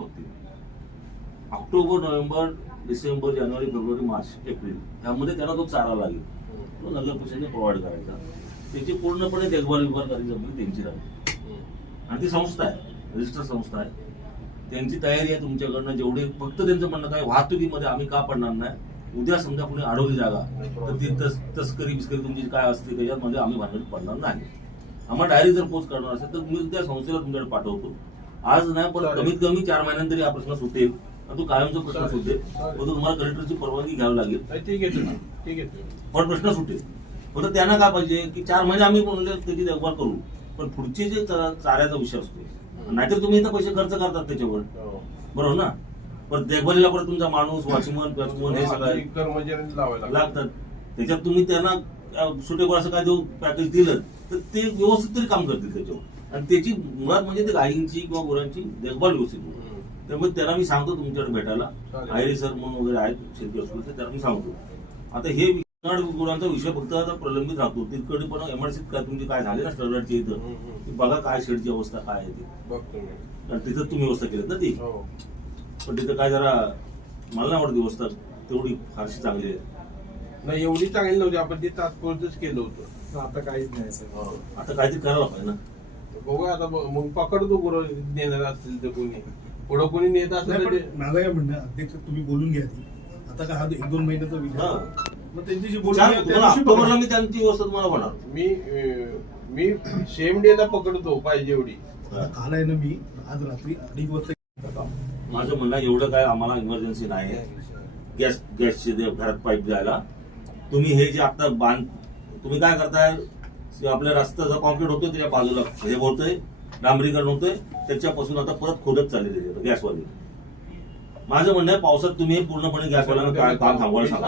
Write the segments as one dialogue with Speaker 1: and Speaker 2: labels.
Speaker 1: होतील ऑक्टोबर November December जानेवारी फेब्रुवारी मार्च एप्रिल त्यामध्ये त्याला तो चारा लागेल. तो नगर परिषदेने प्रोव्हाइड करायचा. त्याची पूर्णपणे देखभाल विभाग करायची जबाबदारी त्यांची राहील. आणि ती संस्था आहे. रजिस्टर संस्था आहे. त्यांची तयारी आहे तुमच्याकडनं. जेवढे फक्त त्यांचं म्हणणं काय वाहतुकीमध्ये आम्ही का पडणार नाही? उद्या समजा कुणी अडवली जागा तर ती तस तस्करी बिस्करी तुमची काय असते त्याच्यामध्ये आम्ही भांडण पडणार नाही. आम्हाला डायरी जर पोस्ट करणार असेल तर मी त्या संस्थेला तुमच्याकडे पाठवतो. आज नाही पण. कमीत कमी चार महिन्यांतरी हा प्रश्न सुटेल. तो कायमचा प्रश्न. सुटेल. तो तुम्हाला कलेक्टरची परवानगी घ्यावी लागेल.
Speaker 2: ठीक
Speaker 1: पण प्रश्न सुटेल. फक्त त्यांना काय पाहिजे की चार महिने आम्ही म्हणजे त्याची देखभाल करू. पण पुढचे जे चाऱ्याचा विषय असतो नाहीतर तुम्ही इथं पैसे खर्च करतात त्याच्यावर.
Speaker 2: हो.
Speaker 1: बरोबर ना? पण देखभालीला परत तुमचा माणूस वॉचमन पॅचमन हे सगळं. लागतात. त्याच्यात तुम्ही त्यांना सुटेबल असं काय जो पॅकेज दिलं तर ते व्यवस्थित तरी काम करतील त्याच्यावर. आणि त्याची मुळात म्हणजे ते गायींची किंवा गुरांची देखभाल व्यवस्थित
Speaker 2: हम्म.
Speaker 1: त्यामुळे त्याला मी सांगतो तुमच्याकडे भेटायला. आयरे सर म्हणून वगैरे आहेत शेतकरी हॉस्पिटल तर त्याला मी सांगतो. आता हे गुरांचा विषय फक्त आता प्रलंबित राहतो. तिकडे पण एमआरसीत काय तुमची काय झाले ना स्टरलाईटची इथं. की बघा काय शेडची अवस्था काय आहे ती. कारण तिथं तुम्ही व्यवस्था केलीत ना ती.
Speaker 2: हो.
Speaker 1: पण तिथं काय जरा मला नाही वाटत व्यवस्था. तेवढी फारशी चांगली आहे.
Speaker 2: नाही एवढी चांगली नव्हती. आपण ते तात्पुरतच केलं होतं.
Speaker 3: आता काहीच नाही
Speaker 2: हो.
Speaker 1: आता काहीतरी करायला पाहिजे ना.
Speaker 2: बघूया आता मग पकडतो गुरु नेणार असतील तर कोणी पुढं कोणी नेत असेल तर ते-
Speaker 4: माझं काय म्हणणं आहे, अध्यक्ष तुम्ही बोलून घ्या आधी. आता का हा एक दोन महिन्याचा
Speaker 1: हा.
Speaker 4: आहे. मग त्यांच्याशी बोलून
Speaker 1: चार
Speaker 4: घ्या, त्या
Speaker 1: तुम्हाला
Speaker 4: दिवशी
Speaker 1: ऑक्टोबरला
Speaker 4: बघा.
Speaker 1: मी त्यांची व्यवस्था तुम्हाला होणार
Speaker 2: मी अं, मी सेम डेला पकडतो पाहिजे एवढी
Speaker 4: आता काल आहे ना मी आज रात्री अडीच वाजता
Speaker 1: माझं म्हणणं एवढं काय आम्हाला इमर्जन्सी नाही गॅस गॅसचे ते घरात पाईप जायला तुम्ही हे जे आता बांध तुम्ही काय करताय आपल्या रस्त्याचा कॉन्क्रीट होतोय त्याच्या बाजूला हे होतंय डांबरीकरण होतंय त्याच्यापासून आता परत खोदत चाललेली आहे गॅसवाली. माझं म्हणणं आहे पावसात तुम्ही हे पूर्णपणे गॅसवाल्यांना काय काम थांबवायला सांगा.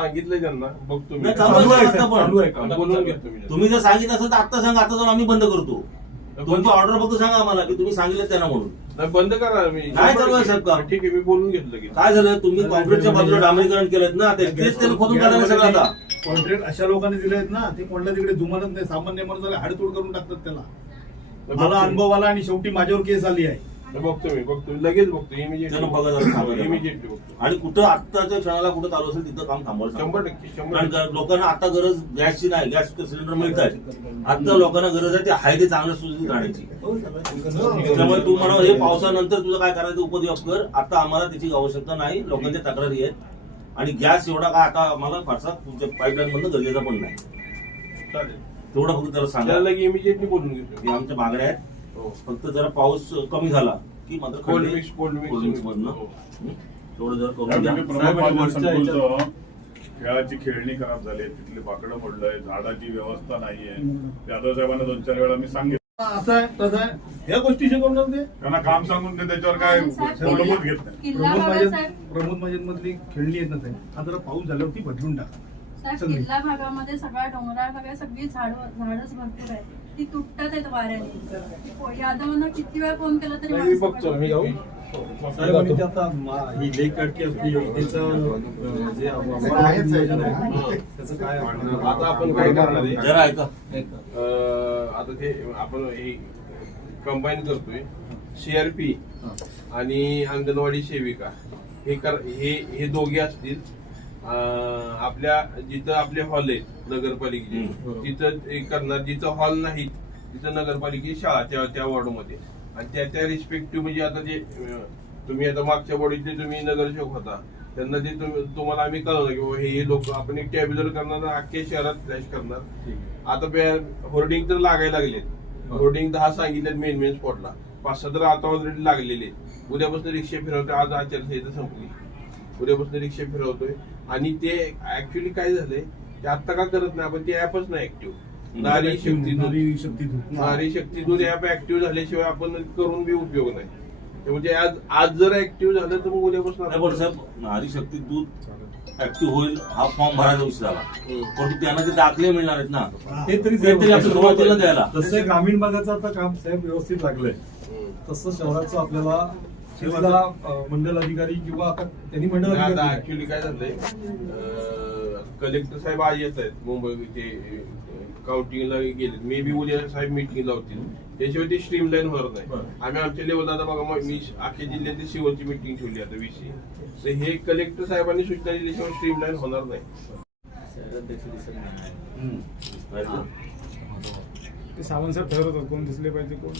Speaker 1: तुम्ही. जर सांगितलं असेल तर आता सांगा आता जाऊन आम्ही बंद करतो. तुमची ऑर्डर फक्त सांगा आम्हाला की तुम्ही सांगितलं त्यांना म्हणून.
Speaker 2: नाही, बंद करा मी
Speaker 1: नाही चालू आहे साहेब काम.
Speaker 2: ठीक आहे मी बोलून घेतलं
Speaker 1: काय झालं? तुम्ही कॉन्क्रीटच्या बाजूला डांबरीकरण केलं ना ते- तेच त्याला खोदून काढायला सगळं आता.
Speaker 4: कॉन्ट्रॅक्ट अशा लोकांनी दिले आहेत ना ते कोणत्या तिकडे जुमानत नाही सामान्य माणूस झाले हाडतोड करून टाकतात त्याला. मला अनुभव आला आणि शेवटी माझ्यावर केस आली आहे.
Speaker 2: बघतो मी बघतो लगेच बघतो इमिजिएटली
Speaker 1: आणि कुठं आत्ताच्या क्षणाला कुठं चालू असेल तिथं काम थांबवायला सांगा.
Speaker 2: शंभर टक्के शंभर
Speaker 1: लोकांना आता गरज गॅसची नाही गॅस सिलेंडर मिळत आहे. आता लोकांना गरज आहे ते आहे ते चांगल्या सुविधा राहण्याची. त्यामुळे तू म्हणा हे पावसानंतर तुझं काय करायचं उपद्व्याप कर. आता आम्हाला त्याची आवश्यकता नाही लोकांच्या तक्रारी आहेत. आणि गॅस एवढा काय आता आम्हाला फारसा तुमच्या पाईपलाईन मधनं गरजेचा पण नाही.
Speaker 2: चालेल.
Speaker 1: तेवढं फक्त त्याला सांगा.
Speaker 2: त्याला लगे इमिजिएटली बोलून घेतो.
Speaker 1: हे आमच्या मागण्या आहेत.
Speaker 2: हो.
Speaker 1: फक्त जरा पाऊस कमी झाला की मात्र
Speaker 2: कोल्ड
Speaker 1: खड्डे-
Speaker 2: मिक्स कोल्ड मिक्स
Speaker 1: मधनं.
Speaker 2: हो.
Speaker 1: तेवढं जरा करून
Speaker 5: खेळाची खेळणी खराब झाली तिथले बाकडं मोडलंय झाडाची व्यवस्था नाहीये. यादव साहेबांना दोन चार वेळा मी सांगितलं.
Speaker 4: असं आहे तसं आहे. या गोष्टी शिकवणार ते
Speaker 5: त्यांना काम सांगून ते त्याच्यावर काय अवलंबून घेत नाही.
Speaker 6: किल्ला
Speaker 4: प्रमोद महाजन मधली खेळणी येत ना साहेब हा जरा पाऊस झाल्यावरती बदलून टाका.
Speaker 6: साहेब
Speaker 4: सगळी.
Speaker 6: किल्ला भागामध्ये सगळ्या डोंगराळ सगळी झाड झाडच भरपूर आहेत. ती तुटतात आहेत वाऱ्याने. यादवांना किती वेळा फोन केला तरी
Speaker 2: नाही, मी
Speaker 6: माणसं
Speaker 2: बघतो मी जाऊ.
Speaker 3: साहेब आणि ते आता मा- ही लेक अडकी आपली योजनेचं अं, जे अंमलबजावणी नियोजन आहे त्याचं काय आहे?
Speaker 2: आता आपण काय करणार आहे?
Speaker 1: जरा ऐका.
Speaker 2: अं, आता ते आपण हे कंबाईन करतोय. सीआरपी आणि अंगणवाडी सेविका. हे कर हे हे दोघे असतील. आपल्या जिथं आपले हॉल आहेत नगरपालिकेचे
Speaker 1: हम्म.
Speaker 2: तिथं करणार जिथं हॉल नाहीत तिथं नगरपालिकेची शाळा त्या त्या वॉर्डमध्ये. आणि त्या त्या रिस्पेक्टिव्ह म्हणजे आता जे तुम्ही आता मागच्या बॉडीतले तुम्ही नगरसेवक होता त्यांना ते तुम- तुम्हाला आम्ही कळवलं की बाबा हे हे लोक आपण एक टॅब्युलर करणार अख्ख्या शहरात फ्लॅश करणार. आता होर्डिंग तर लागायला लागलेत. होर्डिंग दहा सांगितलेत मेन मेन स्पॉटला पाच सहा तर आता ऑलरेडी लागलेले. उद्यापासून रिक्षा फिरवतोय. आज आचारसंहिता संपली. उद्यापासून रिक्षा फिरवतोय. आणि ते ऍक्च्युली काय झालंय? ते आता का करत नाही? आपण ते ऍपच नाही ऍक्टिव्ह नारी शक्ती.
Speaker 4: नारी शक्ती
Speaker 2: दूध ऍप ऍक्टिव्ह झाल्याशिवाय आपण करून बी उपयोग नाही. म्हणजे आज आज जर ऍक्टिव्ह झालं तर मग उद्यापासून
Speaker 1: नाही पण
Speaker 2: आपण-
Speaker 1: साहेब नारी शक्ती दूध ऍक्टिव्ह होईल हा फॉर्म भरायचा विषय झाला. परंतु त्यांना ते दाखले मिळणार आहेत ना.
Speaker 3: ते तरी
Speaker 1: ते तरी आपण सुरुवातीला द्यायला
Speaker 3: जसं ग्रामीण भागाचं आता काम साहेब व्यवस्थित लागलंय. तसं शहराचं आपल्याला अं, मंडल अधिकारी किंवा आता त्यांनी मंडल
Speaker 2: आता
Speaker 3: अधिकारी
Speaker 2: ऍक्च्युली काय झालंय कलेक्टर साहेब आज येत आहेत मुंबईचे काउंटिंगला गेले मे बी उद्या साहेब मिटिंग लावतील त्याशिवाय ते स्ट्रीमलाईन होणार नाही. आम्ही आमच्या लेवलला आता बघा मग मी आख्या जिल्ह्यातील शेवटची मिटिंग ठेवली आता वीसी तर हे कलेक्टर साहेबांनी सूचना दिल्याशिवाय स्ट्रीमलाईन होणार नाही?
Speaker 7: ते सावंत साहेब ठरवतात कोण दिसले पाहिजे कोण